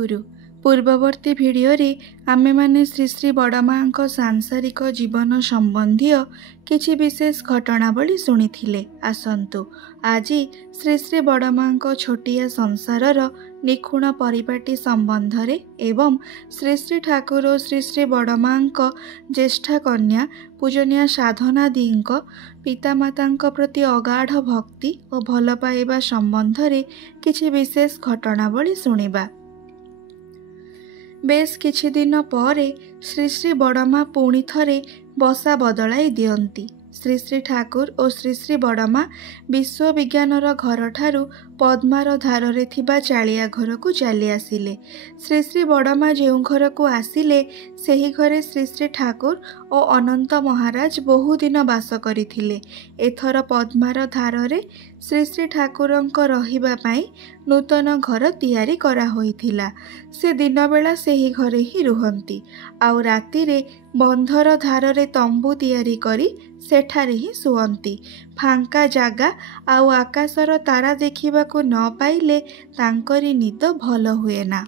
गुरु पूर्ववर्ती भिडियो रे आमे माने श्री श्री बड़मां सांसारिक जीवन संबंधी किछि विशेष घटनावली शुणिथिले। आसंतु आज श्री श्री बड़मां छोटिया संसारर निखुण परिपाटी संबंध रे एवं श्री श्री ठाकुर और श्री श्री बड़मां ज्येष्ठा कन्या पूजनीय साधना दीक पितामाता प्रति अगाढ़ भक्ति और भल पाइबा संबंध रे किछि विशेष घटनावली शुणिबा। बेस किछि दिन पर श्री श्री बड़मां पुणी थरे बसा बदलाई दियंती। श्री श्री ठाकुर और श्री श्री बड़मां विश्वविज्ञानर घर ठारू पद्मार धार रे थिबा चालिया घर को चली आसिले। श्री श्री बड़मां जो घर को आसिले सेही घरे श्री श्री ठाकुर और अनंत महाराज बहुदिन बास करथिले। एथर पद्मार धार रे श्री श्री ठाकुरंक रहिबा पाई नूतन घर तैयारी करा होइथिला। से दिन बेला सेही घरे ही रुहंती आउ राति रे बंधर धार रे तंबू तैयारी करी सेठारे ही सुअंती। फांका जागा आउ आकाशर तारा देखिबाकू न पाइले तांकरी निद भल हुए ना।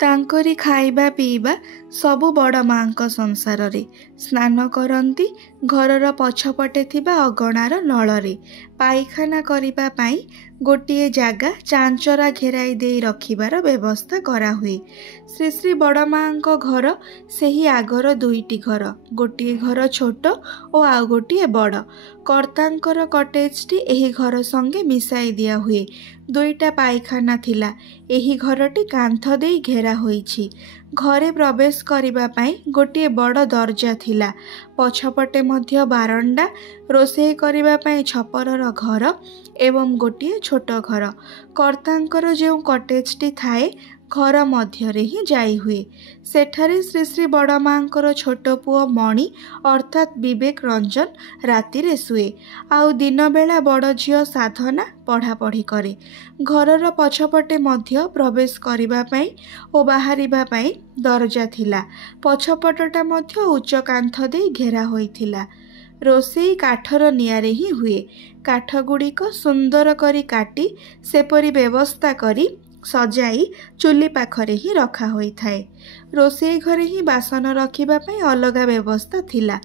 तांकरी खाइबा पीबा सबु बड़मां संसार रे स्नान करती घरर पछपटे थिबा अगणार नलरे पाइखाना करिबा पाई गोटिए जागा चांचरा घेराई दे रखिबार व्यवस्था करा हुए। श्री श्री बड़मां घर सेही आगर दुईटी घर, गोटिए घर छोट और आउ गोटिए बड़। कर्तांकर कटेजटी एही घर संगे मिसाई दिया हुए। दुईटा पाइखाना थिला। एही घरटी कांथ देई घेरा होईछि। घरे प्रवेश करिबा पाई गोटिए बड़ दरजा थिला। पछपटे मध्य बारंडा, रोषेई करिबा पाई छपरर घर एवं गोटिए छोट घर। कर्तांकर जो कटेजटी थाए घर मध्यरे ही जाई हुए। सेठारे श्री श्री बड़मांकर छोट पुओ मणि अर्थात विवेक रंजन राति रे सुए आउ दिन बेला बड़ झियो साधना पढ़ापढ़ी करे। घरर पछपटे मध्य प्रवेश करिबा पाई ओ बाहरिबा पाई दरजा थिला। पछपटटा मध्य उच्च कांथ देई घेरा होइथिला। रोषेई काठर निआरे ही हुए। काठ गुड़िक सुंदर करी काटी सेपरी व्यवस्था करी सजाई चुली पाखरे ही रखा होई थाए। रोषेई घरे ही बासन रखिबा पाई अलगा व्यवस्था थिला।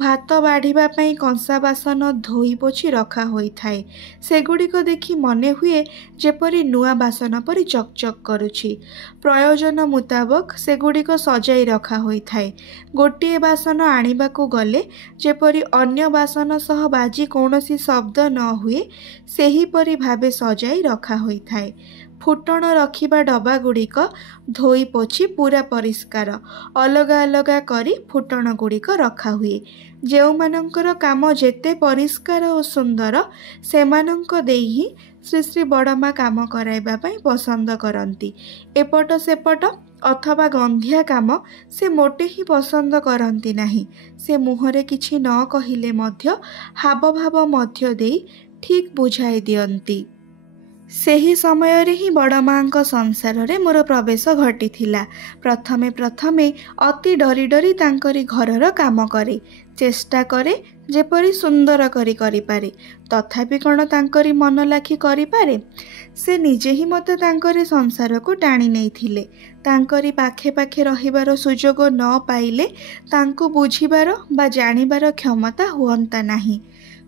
भात बाढ़िबा पाई कंसा बासन धोई पोछि रखा होई थाए। सेगुड़िक देखि मने हुए जेपरी नुआ बासन परी चकचक करुछि। प्रयोजन मुताबक सेगुड़िक सजाई रखा होई थाए। गोटिए बासन आनिबाकू गले जेपरी अन्य बासन सह बाजी कौनसी शब्द न हुए सेही परी भावे सजाई रखा होई थाए। फुटण रखिबा डबा गुड़िक धोई पोछि पूरा परिष्कार अलगा अलगा करी फुटण गुड़िक रखा हुए। जो मानकर काम जेते परिष्कार और सुंदर सेमानंक देई ही श्री श्री बड़मां काम कराइबा पाई पसंद करती। एपट सेपट अथवा गंधिया काम से मोटे ही पसंद करती नहीं। से मुहरे किछि न कहिले मध्य हाव भाव मध्य देई ठीक बुझाई दियंती। सेही समय रे ही बड़मां संसार रे मोर प्रवेश घटिथिला। प्रथमे प्रथमे अति डरी डरी तांकरी घरर काम करे चेष्टा करे जेपरी सुंदर करी करि पारे। तथापि कण तांकरी मन लाखी करि पारे। से निजे ही मते तांकरी संसार को टाणी नेइथिले। तांकरी पाखे पाखे रहिबार सुजोग न पाइले तांकु बुझिबार बा जानिबार क्षमता हुअंता नाही।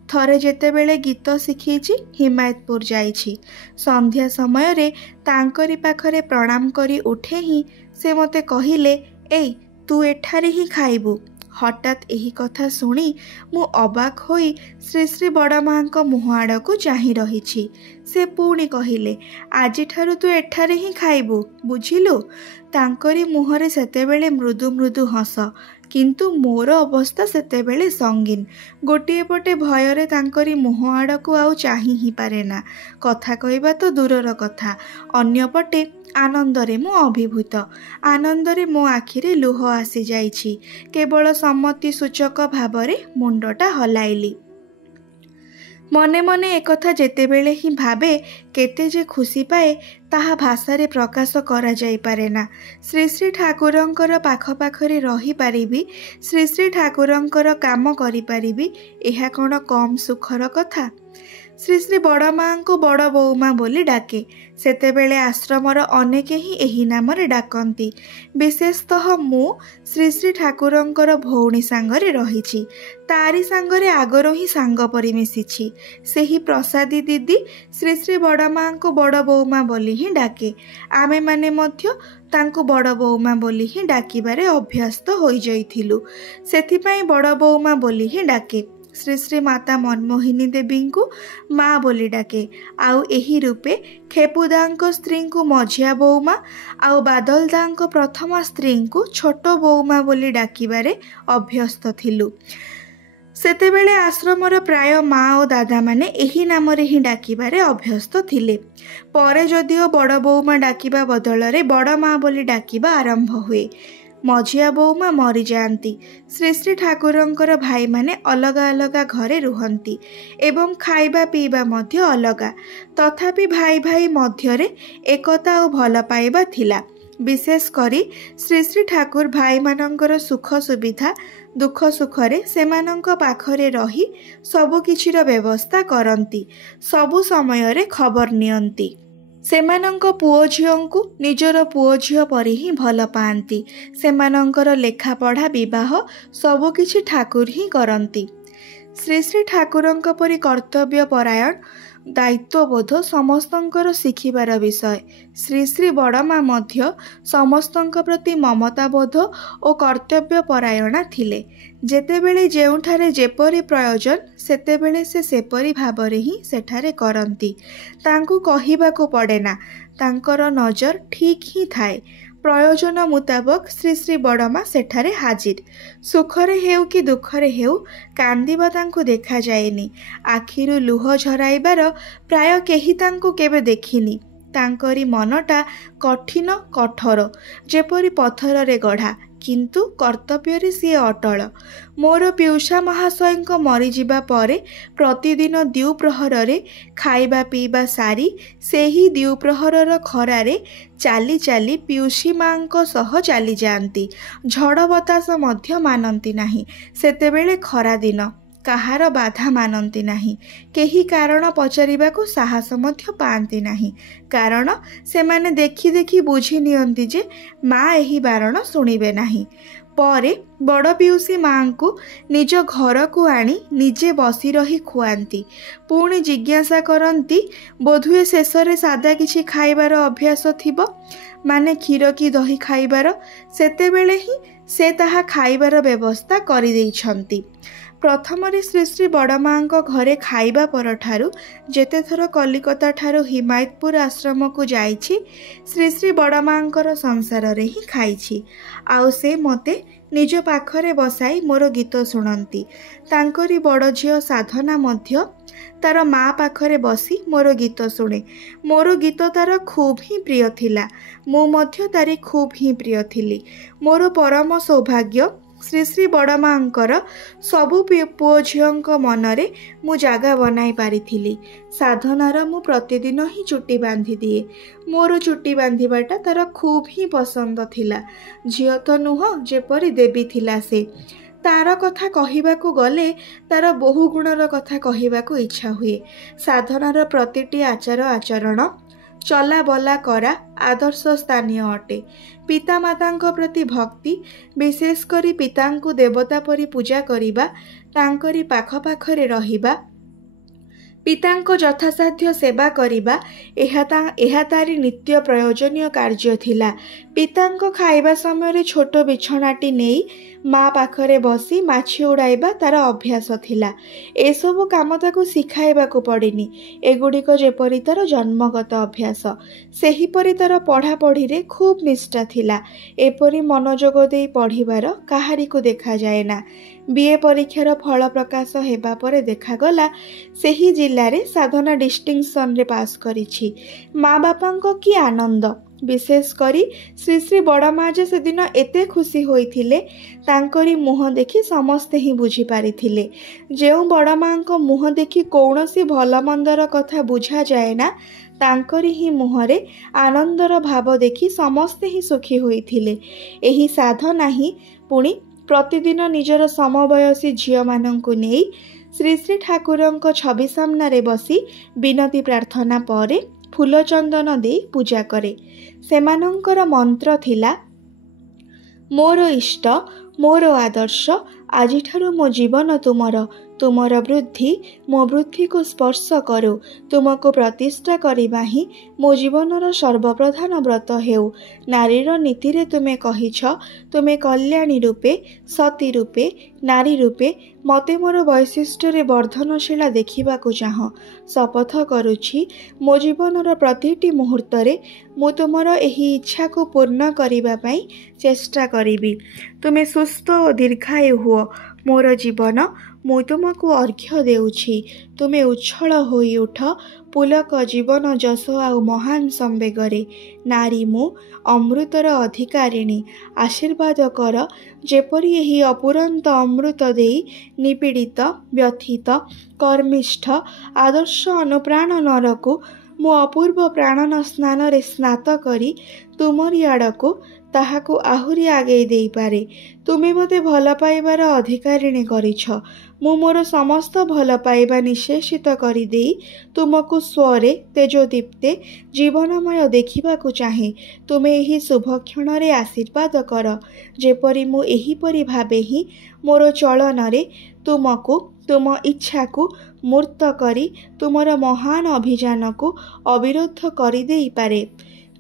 थरे जेतेबेले गीत शिखीची हिमायतपुर जाइछि। संध्या समय रे तांकरी पाखरे प्रणाम करी उठे ही से मते कहिले, एई तू एठारे ही खाइबू। हठात एही कथा सुनी मु अबाक होई श्री श्री बड़मां मुह आड़कू चाही रहिछि। से पुणी कहिले, आजि ठारू तू एठारे ही खाइबू बुझिलु। तांकरी मुहरे सेतेबेले मृदु मृदु हस, किंतु मोर अवस्था सेतेबेले संगीन। गोटिए पटे भयरे तांकरी मुह आड़कू आउ चाही ही पारे ना। कथा कहबा तो दूरर कथा, अन्य पटे आनंदरे मु अभिभूत। आनंदरे मो आखिरे लुह आसी जाइछि। केवल सम्मति सूचक भावरे मुंडटा हलाइली। मने मने एकथा जेतेबेले ही भावे केते जे खुशी पाए ताहा भाषारे प्रकाश करा जाई पारे ना। श्री श्री ठाकुरंकर पाख पाखरे रही पारिबी, श्री श्री ठाकुरंकर काम करि पारिबी, एहा कोन कम सुखर कथा। ଶ୍ରୀ ଶ୍ରୀ ବଡ଼ ମାଙ୍କୁ ବଡ଼ ବୋଉମା ବୋଲି ଡାକେ। ସେତେବେଳେ ଆଶ୍ରମର ଅନେକ ହିଁ ଏହି ନାମରେ ଡାକନ୍ତି। ବିଶେଷତଃ ମୁଁ ଶ୍ରୀ ଶ୍ରୀ ଠାକୁରଙ୍କର ଭଉଣୀ ସାଙ୍ଗରେ ରହିଛି। ତାରି ସାଙ୍ଗରେ ଆଗରୁ ହିଁ ସାଙ୍ଗ ପରି ମିଶିଛି। ସେହି ପ୍ରସାଦୀ ଦିଦି ଶ୍ରୀ ଶ୍ରୀ ବଡ଼ ମାଙ୍କୁ ବଡ଼ ବୋଉମା ବୋଲି ହିଁ ଡାକେ। ଆମେମାନେ ମଧ୍ୟ ତାଙ୍କୁ ବଡ଼ ବୋଉମା ବୋଲି ହିଁ ଡାକିବାରେ ଅଭ୍ୟସ୍ତ ହୋଇଯାଇଥିଲୁ। ସେଥିପାଇଁ ବଡ଼ ବୋଉମା ବୋଲି ହିଁ ଡାକେ। ଶ୍ରୀ ଶ୍ରୀ ମାତା ମନମୋହିନୀ ଦେବୀଙ୍କୁ ମା ବୋଲି ଡାକେ। ଆଉ ଏହି ରୂପେ ଖେପୁଦାଙ୍କ ସ୍ତ୍ରୀଙ୍କୁ ମଝିଆ ବୋଉମା ଆଉ ବାଦଲଦାଙ୍କ ପ୍ରଥମ ସ୍ତ୍ରୀଙ୍କୁ ଛୋଟ ବୋଉମା ବୋଲି ଡାକିବାରେ ଅଭ୍ୟସ୍ତ ଥିଲୁ। ସେତେବେଳେ ଆଶ୍ରମର ପ୍ରାୟ ମା ଓ ଦାଦାମାନେ ଏହି ନାମରେ ହିଁ ଡାକିବାରେ ଅଭ୍ୟସ୍ତ ଥିଲେ। ପରେ ଯଦିଓ ବଡ଼ ବୋଉମା ଡାକିବା ବଦଳରେ ବଡ଼ ମା ବୋଲି ଡାକିବା ଆରମ୍ଭ ହୁଏ। ମଝିଆ ବୋଉମା ମରିଯାଆନ୍ତି। ଶ୍ରୀ ଶ୍ରୀ ଠାକୁରଙ୍କର ଭାଇମାନେ ଅଲଗା ଅଲଗା ଘରେ ରୁହନ୍ତି ଏବଂ ଖାଇବା ପିଇବା ମଧ୍ୟ ଅଲଗା। ତଥାପି ଭାଇ ଭାଇ ମଧ୍ୟରେ ଏକତା ଓ ଭଲ ପାଇବା ଥିଲା। ବିଶେଷ କରି ଶ୍ରୀ ଶ୍ରୀ ଠାକୁର ଭାଇମାନଙ୍କର ସୁଖ ସୁବିଧା ଦୁଃଖ ସୁଖରେ ସେମାନଙ୍କ ପାଖରେ ରହି ସବୁକିଛିର ବ୍ୟବସ୍ଥା କରନ୍ତି। ସବୁ ସମୟରେ ଖବର ନିଅନ୍ତି। ସେମାନଙ୍କ ପୁଅ ଝିଅଙ୍କୁ ନିଜର ପୁଅ ଝିଅ ପରି ହିଁ ଭଲ ପାଆନ୍ତି। ସେମାନଙ୍କର ଲେଖାପଢ଼ା ବିବାହ ସବୁକିଛି ଠାକୁର ହିଁ କରନ୍ତି। ଶ୍ରୀ ଶ୍ରୀ ଠାକୁରଙ୍କ ପରି କର୍ତ୍ତବ୍ୟ ପରାୟଣ ଦାୟିତ୍ୱବୋଧ ସମସ୍ତଙ୍କର ଶିଖିବାର ବିଷୟ। ଶ୍ରୀ ଶ୍ରୀ ବଡ଼ ମା ମଧ୍ୟ ସମସ୍ତଙ୍କ ପ୍ରତି ମମତାବୋଧ ଓ କର୍ତ୍ତବ୍ୟ ପରାୟଣା ଥିଲେ। ଯେତେବେଳେ ଯେଉଁଠାରେ ଯେପରି ପ୍ରୟୋଜନ ସେତେବେଳେ ସେ ସେପରି ଭାବରେ ହିଁ ସେଠାରେ କରନ୍ତି। ତାଙ୍କୁ କହିବାକୁ ପଡ଼େନା, ତାଙ୍କର ନଜର ଠିକ୍ ହିଁ ଥାଏ। ପ୍ରୟୋଜନ ମୁତାବକ ଶ୍ରୀ ଶ୍ରୀ ବଡ଼ ମା ସେଠାରେ ହାଜିର। ସୁଖରେ ହେଉ କି ଦୁଃଖରେ ହେଉ କାନ୍ଦିବା ତାଙ୍କୁ ଦେଖାଯାଏନି। ଆଖିରୁ ଲୁହ ଝରାଇବାର ପ୍ରାୟ କେହି ତାଙ୍କୁ କେବେ ଦେଖିନି। ତାଙ୍କରି ମନଟା କଠିନ କଠୋର, ଯେପରି ପଥରରେ ଗଢ଼ା, କିନ୍ତୁ କର୍ତ୍ତବ୍ୟରେ ସିଏ ଅଟଳ। ମୋର ପିଉସା ମହାଶୟଙ୍କ ମରିଯିବା ପରେ ପ୍ରତିଦିନ ଦ୍ୱିପ୍ରହରରେ ଖାଇବା ପିଇବା ସାରି ସେହି ଦ୍ୱିପ୍ରହରର ଖରାରେ ଚାଲି ଚାଲି ପିଉସୀ ମାଙ୍କ ସହ ଚାଲିଯାଆନ୍ତି। ଝଡ଼ ବତାସ ମଧ୍ୟ ମାନନ୍ତି ନାହିଁ। ସେତେବେଳେ ଖରାଦିନ। କାହାର ବାଧା ମାନନ୍ତି ନାହିଁ। କେହି କାରଣ ପଚାରିବାକୁ ସାହସ ମଧ୍ୟ ପାଆନ୍ତି ନାହିଁ। କାରଣ ସେମାନେ ଦେଖି ଦେଖି ବୁଝି ନିଅନ୍ତି ଯେ ମା ଏହି ବାରଣ ଶୁଣିବେ ନାହିଁ। ପରେ ବଡ଼ ପିଉସୀ ମାଙ୍କୁ ନିଜ ଘରକୁ ଆଣି ନିଜେ ବସି ରହି ଖୁଆନ୍ତି। ପୁଣି ଜିଜ୍ଞାସା କରନ୍ତି, ବୋଧହୁଏ ଶେଷରେ ସାଦା କିଛି ଖାଇବାର ଅଭ୍ୟାସ ଥିବ, ମାନେ କ୍ଷୀର କି ଦହି ଖାଇବାର। ସେତେବେଳେ ହିଁ ସେ ତାହା ଖାଇବାର ବ୍ୟବସ୍ଥା କରିଦେଇଛନ୍ତି। ପ୍ରଥମରେ ଶ୍ରୀ ଶ୍ରୀ ବଡ଼ ମାଙ୍କ ଘରେ ଖାଇବା ପରଠାରୁ ଯେତେଥର କଲିକତା ଠାରୁ ହିମାୟତପୁର ଆଶ୍ରମକୁ ଯାଇଛି ଶ୍ରୀ ଶ୍ରୀ ବଡ଼ ମାଙ୍କର ସଂସାରରେ ହିଁ ଖାଇଛି। ଆଉ ସେ ମୋତେ ନିଜ ପାଖରେ ବସାଇ ମୋର ଗୀତ ଶୁଣନ୍ତି। ତାଙ୍କରି ବଡ଼ ଝିଅ ସାଧନା ମଧ୍ୟ ତାର ମା ପାଖରେ ବସି ମୋର ଗୀତ ଶୁଣେ। ମୋର ଗୀତ ତାର ଖୁବ୍ ହିଁ ପ୍ରିୟ ଥିଲା। ମୁଁ ମଧ୍ୟ ତାରି ଖୁବ୍ ହିଁ ପ୍ରିୟ ଥିଲି। ମୋର ପରମ ସୌଭାଗ୍ୟ ଶ୍ରୀ ଶ୍ରୀ ବଡ଼ ମାଙ୍କର ସବୁ ପୁଅ ଝିଅଙ୍କ ମନରେ ମୁଁ ଜାଗା ବନାଇ ପାରିଥିଲି। ସାଧନାର ମୁଁ ପ୍ରତିଦିନ ହିଁ ଚୁଟି ବାନ୍ଧି ଦିଏ। ମୋର ଚୁଟି ବାନ୍ଧିବାଟା ତାର ଖୁବ୍ ହିଁ ପସନ୍ଦ ଥିଲା। ଝିଅ ତ ନୁହଁ, ଯେପରି ଦେବୀ ଥିଲା ସେ। ତାର କଥା କହିବାକୁ ଗଲେ ତାର ବହୁ ଗୁଣର କଥା କହିବାକୁ ଇଚ୍ଛା ହୁଏ। ସାଧନାର ପ୍ରତିଟି ଆଚାର ଆଚରଣ ଚଲାବଲା କରା ଆଦର୍ଶ ସ୍ଥାନୀୟ ଅଟେ। ପିତାମାତାଙ୍କ ପ୍ରତି ଭକ୍ତି, ବିଶେଷ କରି ପିତାଙ୍କୁ ଦେବତା ପରି ପୂଜା କରିବା, ତାଙ୍କରି ପାଖ ପାଖରେ ରହିବା, ପିତାଙ୍କ ଯଥାସାଧ୍ୟ ସେବା କରିବା, ଏହା ତାରି ନିତ୍ୟ ପ୍ରୟୋଜନୀୟ କାର୍ଯ୍ୟ ଥିଲା। ପିତାଙ୍କ ଖାଇବା ସମୟରେ ଛୋଟ ବିଛଣାଟି ନେଇ ମା ପାଖରେ ବସି ମାଛି ଉଡ଼ାଇବା ତାର ଅଭ୍ୟାସ ଥିଲା। ଏସବୁ କାମ ତାକୁ ଶିଖାଇବାକୁ ପଡ଼ିନି। ଏଗୁଡ଼ିକ ଯେପରି ତାର ଜନ୍ମଗତ ଅଭ୍ୟାସ। ସେହିପରି ତାର ପଢ଼ାପଢ଼ିରେ ଖୁବ୍ ନିଷ୍ଠା ଥିଲା। ଏପରି ମନୋଯୋଗ ଦେଇ ପଢ଼ିବାର କାହାରିକୁ ଦେଖାଯାଏ ନା। ବିଏ ପରୀକ୍ଷାର ଫଳ ପ୍ରକାଶ ହେବା ପରେ ଦେଖାଗଲା ସେହି ଜିଲ୍ଲାରେ ସାଧନା ଡିଷ୍ଟିଂସନରେ ପାସ୍ କରିଛି। ମା ବାପାଙ୍କ କି ଆନନ୍ଦ! ବିଶେଷ କରି ଶ୍ରୀ ଶ୍ରୀ ବଡ଼ ମା ଯେ ସେଦିନ ଏତେ ଖୁସି ହୋଇଥିଲେ ତାଙ୍କରି ମୁହଁ ଦେଖି ସମସ୍ତେ ହିଁ ବୁଝିପାରିଥିଲେ। ଯେଉଁ ବଡ଼ ମାଙ୍କ ମୁହଁ ଦେଖି କୌଣସି ଭଲ ମନ୍ଦର କଥା ବୁଝାଯାଏ ନା, ତାଙ୍କରି ହିଁ ମୁହଁରେ ଆନନ୍ଦର ଭାବ ଦେଖି ସମସ୍ତେ ହିଁ ସୁଖୀ ହୋଇଥିଲେ। ଏହି ସାଧନା ହିଁ ପୁଣି ପ୍ରତିଦିନ ନିଜର ସମବୟସୀ ଝିଅମାନଙ୍କୁ ନେଇ श्री श्री ठाकुरଙ୍କ छवि सामने बसी विनती प्रार्थना पर फूल चंदन दे पूजा करे। सेमानंकर मंत्र थिला, मोर इष्ट मोर आदर्श आजिठारु मो जीवन तुमर वृद्धि मो वृद्धि को स्पर्श करू। तुमको प्रतिष्ठा करवा ही मो जीवनर सर्वप्रधान व्रत हेउ। नारीर नीति रे तुमे कहिछ, तुमे कल्याणी रूपे सती रूपे नारी रूपे मते मोर वैशिष्ट्य रे वर्धनशीला देखा चाह। शपथ करुछि मो जीवनर प्रतिटी मुहूर्त रे मु तुमर एही इच्छा को पूर्ण करिबा पई चेष्टा करिबी। तुमे सुस्थ और दीर्घायु हुओ। मोर जीवन मु तुमको अर्घ्य देउछि। तुमे उच्छल होई उठ पुलक जीवन जस आउ महान संवेगरे। नारी मु अमृतर अधिकारिणी। आशीर्वाद कर जेपरि एही अपुरंत अमृत देई निपीड़ित व्यथित कर्मिष्ठ आदर्श अनुप्राण नरको मु अपूर्व प्राणन स्नान रे स्नात करी तुमरी आड़को ताहाको आहुरी आगे देई पारे। तुमे मते भल पाइबार अधिकारिणी करिछ। मु मोर समस्त भल पाइबा निशेषित करी देई तुमको स्वरे तेजोदीप्ते जीवनमय देखिबाकु चाहे। तुमे एही शुभ क्षण रे आशीर्वाद कर जेपरि मु एहीपरि भाबे ही मोर चलन रे तुमको तुम इच्छा को मूर्त करी तुमर महान अभियान को अविरोध करी देई पारे।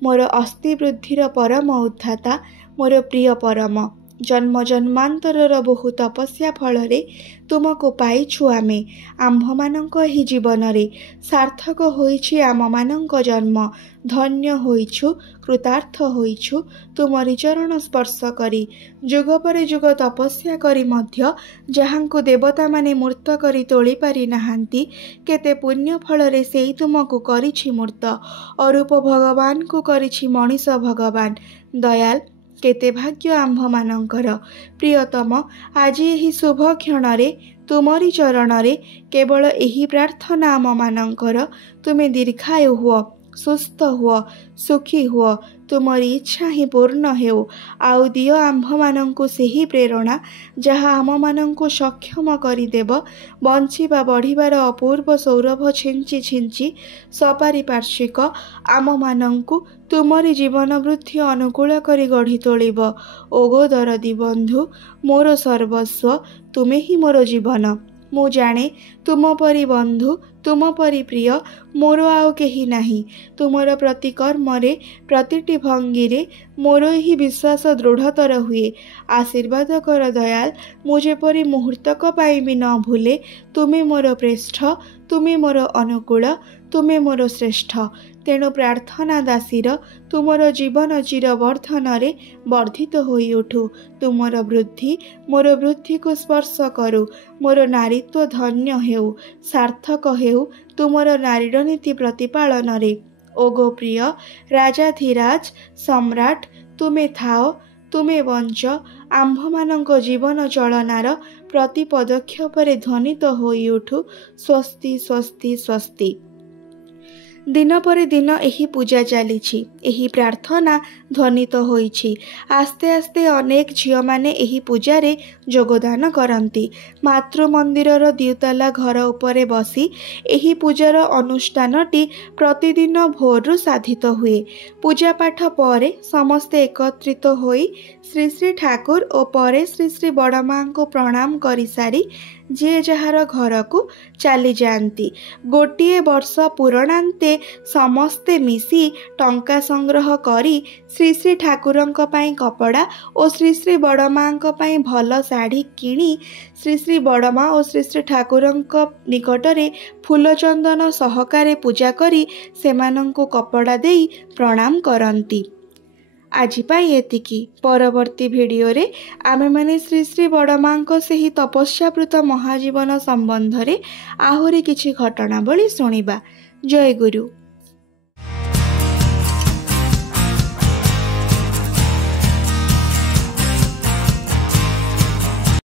मोर अस्थि वृद्धिर परम उद्धाता मोर प्रिय परम जन्म जन्मांतरर बहु तपस्या फल तुमको पाइछु आमे। आम्भमानंक ही जीवन रे सार्थक होइछि आममानंक जन्म। धन्य होइछु कृतार्थ होइछु तुमरी चरण स्पर्श करी। जुग पर जुग तपस्या करी मध्य जहांको देवता माने मूर्त करी तोली पारि नाहांती। केते पुण्य फल रे सेई तुमको करिछि मूर्त। अरूप भगवान को करिछि मनीष भगवान। दयाल केते भाग्य आम्भमानंकर। प्रियतम आज एही शुभ क्षण रे तुमरी चरण रे केवल एही प्रार्थना आममानंकर। तुमे दीर्घायु हुओ सुस्थ हुओ सुखी हुओ तुमरी इच्छा ही पूर्ण हेउ। आउ दियो आम्भमानंकु सेही प्रेरणा जहा आममानंकु सक्षम करिदेव बंचिबा बढ़िबार अपूर्व सौरभ छिंची छिंची सपारिपार्श्विक आममानंकु तुमरी जीवन वृद्धि अनुकूल करी गढ़ी तोलिब। ओगो दरदी बंधु मोर सर्वस्व तुमे ही मोर जीवन। मु जाने तुम परी बंधु तुम परी प्रिय मोर आउ केही नाही। तुमर प्रति कर्मरे प्रतिटी भंगिरे मोर ही विश्वास दृढ़तर हुए। आशीर्वाद कर दयाल मु जेपरि मुहूर्तक पाई भी न भूले। तुमे मोर प्रेष्ठ तुमे मोर अनुकूल तुमे मोर श्रेष्ठ। तेणु प्रार्थना दासीर तुमर जीवन चिर वर्धन रे वर्धित होई उठू। तुमर वृद्धि मोर वृद्धि को स्पर्श करू। मोर नारीत्व धन्य हेउ सार्थक हेउ तुमर नारीर नीति प्रतिपालन रे। ओगो प्रिय राजाधिराज सम्राट तुमे थाओ तुमे वंच आम्भमानंक जीवन चलनार प्रति पदक्षेपरे ध्वनित होई उठू। स्वस्ति स्वस्ति स्वस्ति। दिन पर दिन एही पूजा चलीछि एही प्रार्थना ध्वनित होइछि। आस्ते आस्ते अनेक झियो माने एही पूजारे योगदान करंती। मातृ मंदिरर द्वितला घर उपरे बसी एही पूजार अनुष्ठानटी प्रतिदिन भोरु साधित हुए। पूजा पाठ परे समस्ते एकत्रित होई श्री श्री ठाकुर और परे श्री श्री बड़मां को प्रणाम करि सारी जे जहार घर को चली जाती। गोटे वर्ष पूरणांते समस्ते मिसी टंका संग्रह करी श्री श्री ठाकुरंक पाई कपड़ा और श्री श्री बड़मां पाई भल शाढ़ी किणी श्री श्री बड़मा और श्री श्री ठाकुरंक निकटरे फूल चंदन सहकारे पूजा करी सेमानंको कपड़ा देई प्रणाम करंती। आज एतिकी। परवर्ती भिडियो रे आमे माने श्री श्री बड़मां सेही तपस्यापृत महाजीवन संबंध रे आहुरी किछि घटनावली सुनिबा। जय गुरु।